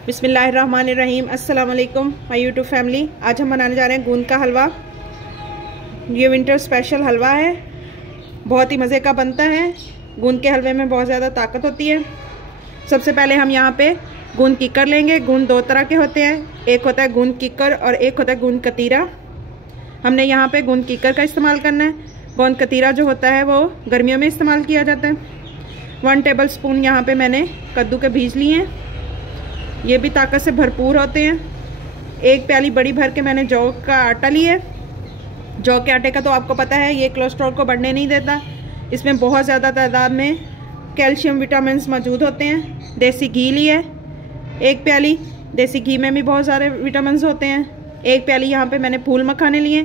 बिस्मिल्लाहिर्रहमानिर्रहीम। अस्सलाम वालेकुम माय यूट्यूब फैमिली। आज हम बनाने जा रहे हैं गूंद का हलवा। ये विंटर स्पेशल हलवा है, बहुत ही मज़े का बनता है। गूंद के हलवे में बहुत ज़्यादा ताकत होती है। सबसे पहले हम यहाँ पे गूंद कीकर लेंगे। गूंद दो तरह के होते हैं, एक होता है गूंद कीकर और एक होता है गूंद कतीरा। हमने यहाँ पे गूंद कीकर का इस्तेमाल करना है। गूंद कतीरा जो होता है वो गर्मियों में इस्तेमाल किया जाता है। 1 टेबल स्पून यहाँ पे मैंने कद्दू के बीज लिए हैं, ये भी ताकत से भरपूर होते हैं। 1 प्याली बड़ी भर के मैंने जौ का आटा लिया है। जौ के आटे का तो आपको पता है ये कोलेस्ट्रॉल को बढ़ने नहीं देता। इसमें बहुत ज़्यादा तादाद में कैल्शियम विटामिन मौजूद होते हैं। देसी घी लिया है 1 प्याली, देसी घी में भी बहुत सारे विटामिन होते हैं। 1 प्याली यहाँ पे मैंने फूल मखाने लिए।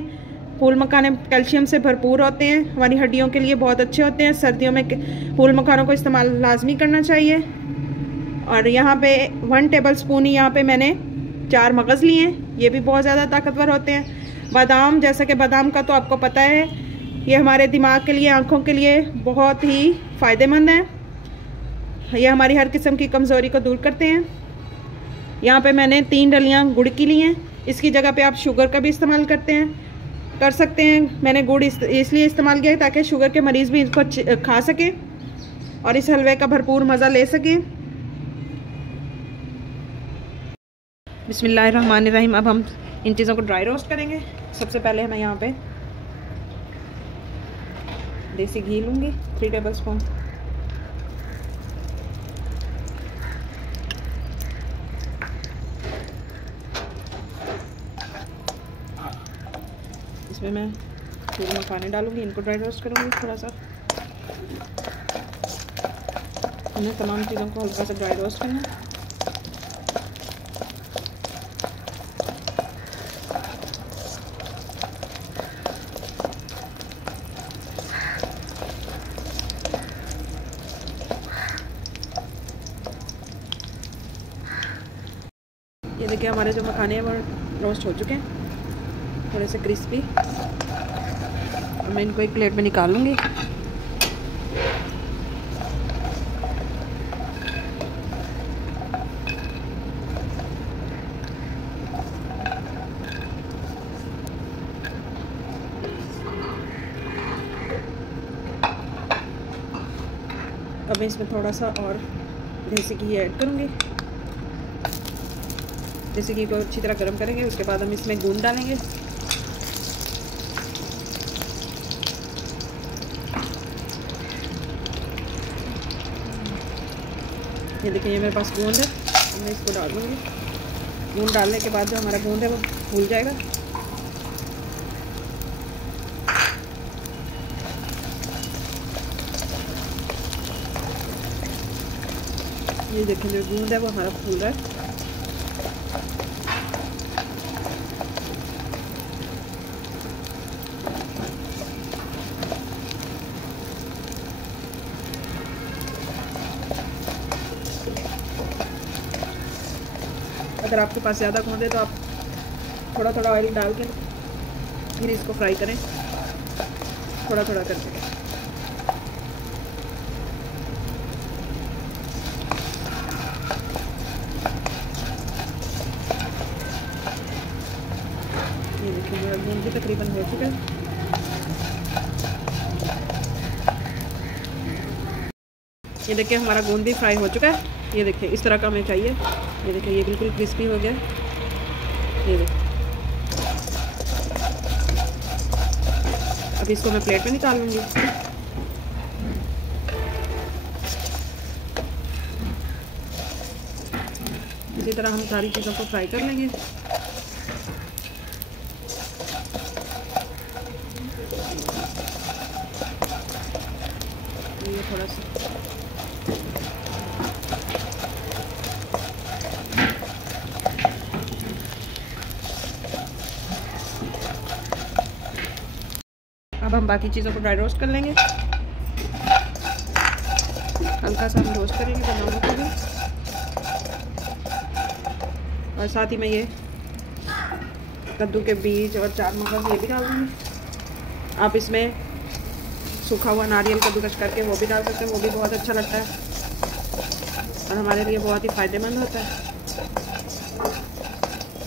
फूल मखाने कैल्शियम से भरपूर होते हैं, हमारी हड्डियों के लिए बहुत अच्छे होते हैं। सर्दियों में फूल मखानों को इस्तेमाल लाजमी करना चाहिए। और यहाँ पे 1 टेबल स्पून ही यहाँ पे मैंने 4 मगज़ लिए हैं, ये भी बहुत ज़्यादा ताकतवर होते हैं। बादाम, जैसा कि बादाम का तो आपको पता है ये हमारे दिमाग के लिए, आँखों के लिए बहुत ही फ़ायदेमंद है। ये हमारी हर किस्म की कमज़ोरी को दूर करते हैं। यहाँ पे मैंने 3 डलियाँ गुड़ की ली हैं। इसकी जगह पे आप शुगर का भी इस्तेमाल कर सकते हैं। मैंने गुड़ इसलिए इस्तेमाल किया है ताकि शुगर के मरीज़ भी इसको खा सकें और इस हलवे का भरपूर मज़ा ले सकें। बिस्मिल्लाहिर्रहमानिर्रहीम। अब हम इन चीज़ों को ड्राई रोस्ट करेंगे। सबसे पहले मैं यहाँ पे देसी घी लूँगी 3 टेबल स्पून। इसमें मैं फूल मखाने डालूँगी, इनको ड्राई रोस्ट करूँगी थोड़ा सा। हमने तमाम चीज़ों को हल्का सा ड्राई रोस्ट करना है। ये देखिए हमारे जो मखाने हैं वो रोस्ट हो चुके हैं, थोड़े से क्रिस्पी। और मैं इनको एक प्लेट में निकाल लूँगी। अब मैं इसमें थोड़ा सा और देसी घी ऐड करूँगी। देसी घी को अच्छी तरह गर्म करेंगे, उसके बाद हम इसमें गूंद डालेंगे। ये देखिए ये मेरे पास गूंद है, मैं इसको डाल दूँगी। गूंद डालने के बाद जो हमारा गूंद है वो फूल जाएगा। ये देखिए जो गूंद है वो हमारा फूल रहा है। अगर आपके पास ज़्यादा गूंद है तो आप थोड़ा थोड़ा ऑयल डाल के फिर इसको फ्राई करें, थोड़ा थोड़ा करके। ये देखिए मेरा गूंद भी तकरीबन हो चुका है। ये देखिए हमारा गूंद भी फ्राई हो चुका है। ये देखिए इस तरह का हमें चाहिए। ये देखिए ये बिल्कुल क्रिस्पी हो गया। ये देखिए अब इसको मैं प्लेट में निकाल लूँगी। इसी तरह हम सारी चीज़ों को फ्राई कर लेंगे। ये थोड़ा सा अब हम बाकी चीज़ों को ड्राई रोस्ट कर लेंगे। हल्का सा हम रोस्ट करेंगे बनाने को भी। और साथ ही में ये कद्दू के बीज और 4 मगज़ ये भी डाल दूँगी। आप इसमें सूखा हुआ नारियल कद्दूकस करके वो भी डाल सकते हैं, वो भी बहुत अच्छा लगता है और हमारे लिए बहुत ही फ़ायदेमंद होता है।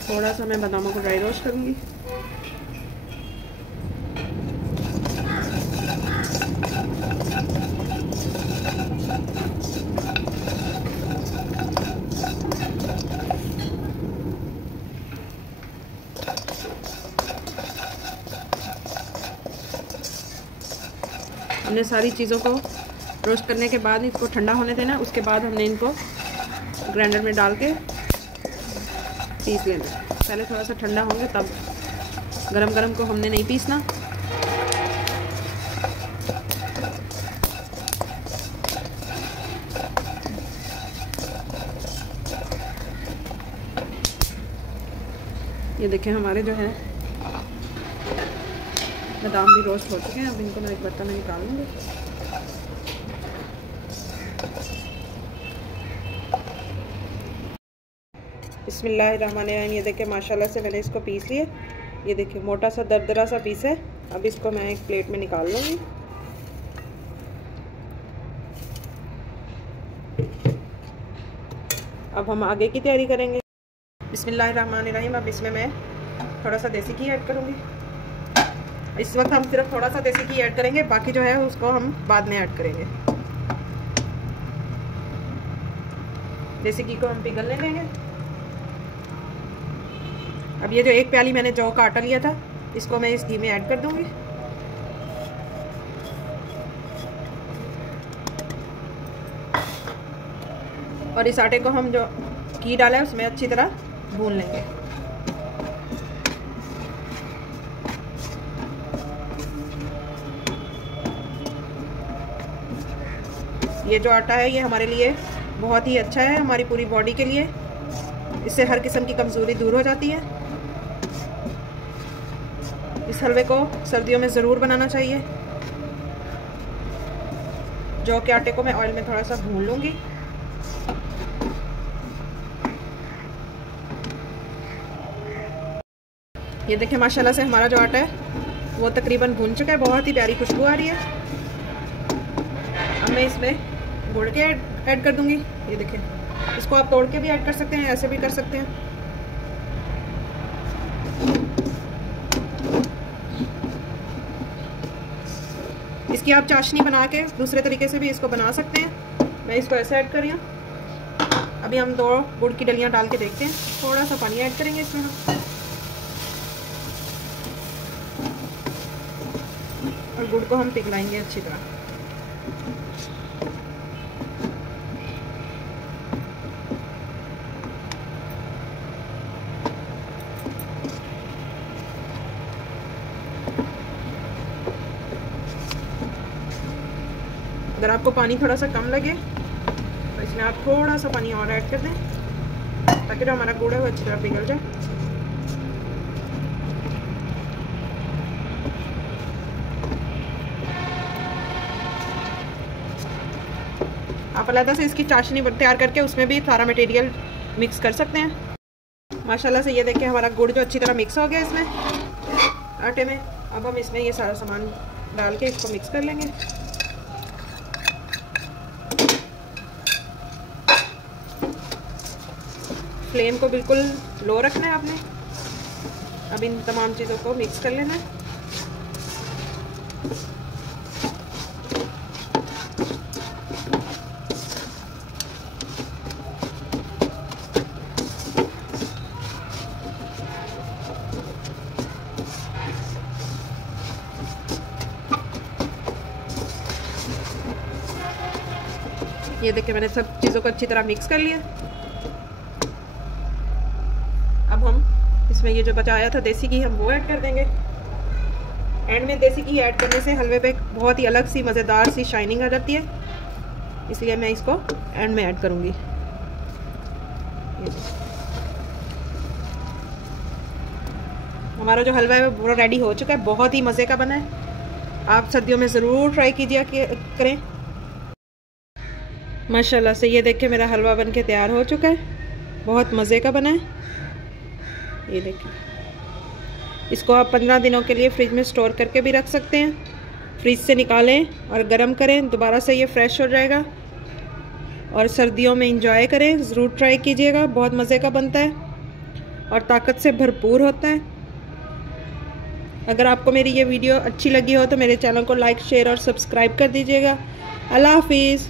थोड़ा सा मैं बादामों को ड्राई रोस्ट करूँगी। हमने सारी चीज़ों को रोस्ट करने के बाद इसको ठंडा होने देना, उसके बाद हमने इनको ग्राइंडर में डाल के पीस लेना। पहले थोड़ा सा ठंडा होंगे तब, गरम गरम को हमने नहीं पीसना। ये देखें हमारे जो है बादाम भी रोस्ट हो चुके हैं। अब इनको मैं एक बर्तन में निकाल लूँगी। बिस्मिल्लाहिर्रहमानिर्रहीम। ये देखिए माशाल्लाह से मैंने इसको पीस लिया। ये देखिए मोटा सा दरदरा सा पीस है। अब इसको मैं एक प्लेट में निकाल लूँगी। अब हम आगे की तैयारी करेंगे। बिस्मिल्लाहिर्रहमानिर्रहीम। अब इसमें मैं थोड़ा सा देसी घी ऐड करूँगी। इस वक्त हम सिर्फ थोड़ा सा देसी घी ऐड करेंगे, बाकी जो है उसको हम बाद में ऐड करेंगे। देसी घी को हम पिघलने देंगे। अब ये जो एक प्याली मैंने जौ का आटा लिया था, इसको मैं इस घी में ऐड कर दूंगी। और इस आटे को हम जो घी डाला है उसमें अच्छी तरह भून लेंगे। ये जो आटा है ये हमारे लिए बहुत ही अच्छा है, हमारी पूरी बॉडी के लिए। इससे हर किस्म की कमज़ोरी दूर हो जाती है। इस हलवे को सर्दियों में ज़रूर बनाना चाहिए। जौ के आटे को मैं ऑयल में थोड़ा सा भून लूँगी। ये देखिए माशाल्लाह से हमारा जो आटा है वो तकरीबन भून चुका है। बहुत ही प्यारी खुशबू आ रही है। अब मैं इसमें गुड़ के ऐड कर दूंगी। ये देखिए, इसको आप तोड़ के भी ऐड कर सकते हैं, ऐसे भी कर सकते हैं। इसकी आप चाशनी बना के दूसरे तरीके से भी इसको बना सकते हैं। मैं इसको ऐसे ऐड कर रही हूँ। अभी हम 2 गुड़ की डलियाँ डाल के देखते हैं। थोड़ा सा पानी ऐड करेंगे इसमें हम, और गुड़ को हम पिघलाएंगे अच्छी तरह। अगर आपको पानी थोड़ा सा कम लगे तो इसमें आप थोड़ा सा पानी और ऐड कर दें, ताकि जो हमारा गुड़ है वो अच्छी तरह पिघल जाए। आप अलग से इसकी चाशनी तैयार करके उसमें भी सारा मटेरियल मिक्स कर सकते हैं। माशाल्लाह से ये देखिए हमारा गुड़ जो अच्छी तरह मिक्स हो गया इसमें आटे में। अब हम इसमें ये सारा सामान डाल के इसको मिक्स कर लेंगे। फ्लेम को बिल्कुल लो रखना है आपने। अब इन तमाम चीज़ों को मिक्स कर लेना है। ये देखिए मैंने सब चीज़ों को अच्छी तरह मिक्स कर लिया। अब हम इसमें ये जो बचाया था देसी घी हम वो ऐड कर देंगे। एंड में देसी घी ऐड करने से हलवे पे बहुत ही अलग सी मज़ेदार सी शाइनिंग आ जाती है, इसलिए मैं इसको एंड में ऐड करूँगी। हमारा जो हलवा है वो रेडी हो चुका है। बहुत ही मज़े का बना है। आप सर्दियों में ज़रूर ट्राई कीजिए करें। माशाल्लाह से ये देखिए मेरा हलवा बन के तैयार हो चुका है। बहुत मज़े का बना है। ये देखिए, इसको आप 15 दिनों के लिए फ्रिज में स्टोर करके भी रख सकते हैं। फ्रिज से निकालें और गर्म करें, दोबारा से ये फ्रेश हो जाएगा। और सर्दियों में इंजॉय करें, ज़रूर ट्राई कीजिएगा, बहुत मज़े का बनता है। और ताकत से भरपूर होता है। अगर आपको मेरी ये वीडियो अच्छी लगी हो तो मेरे चैनल को लाइक, शेयर और सब्सक्राइब कर दीजिएगा। अल्लाह हाफिज़।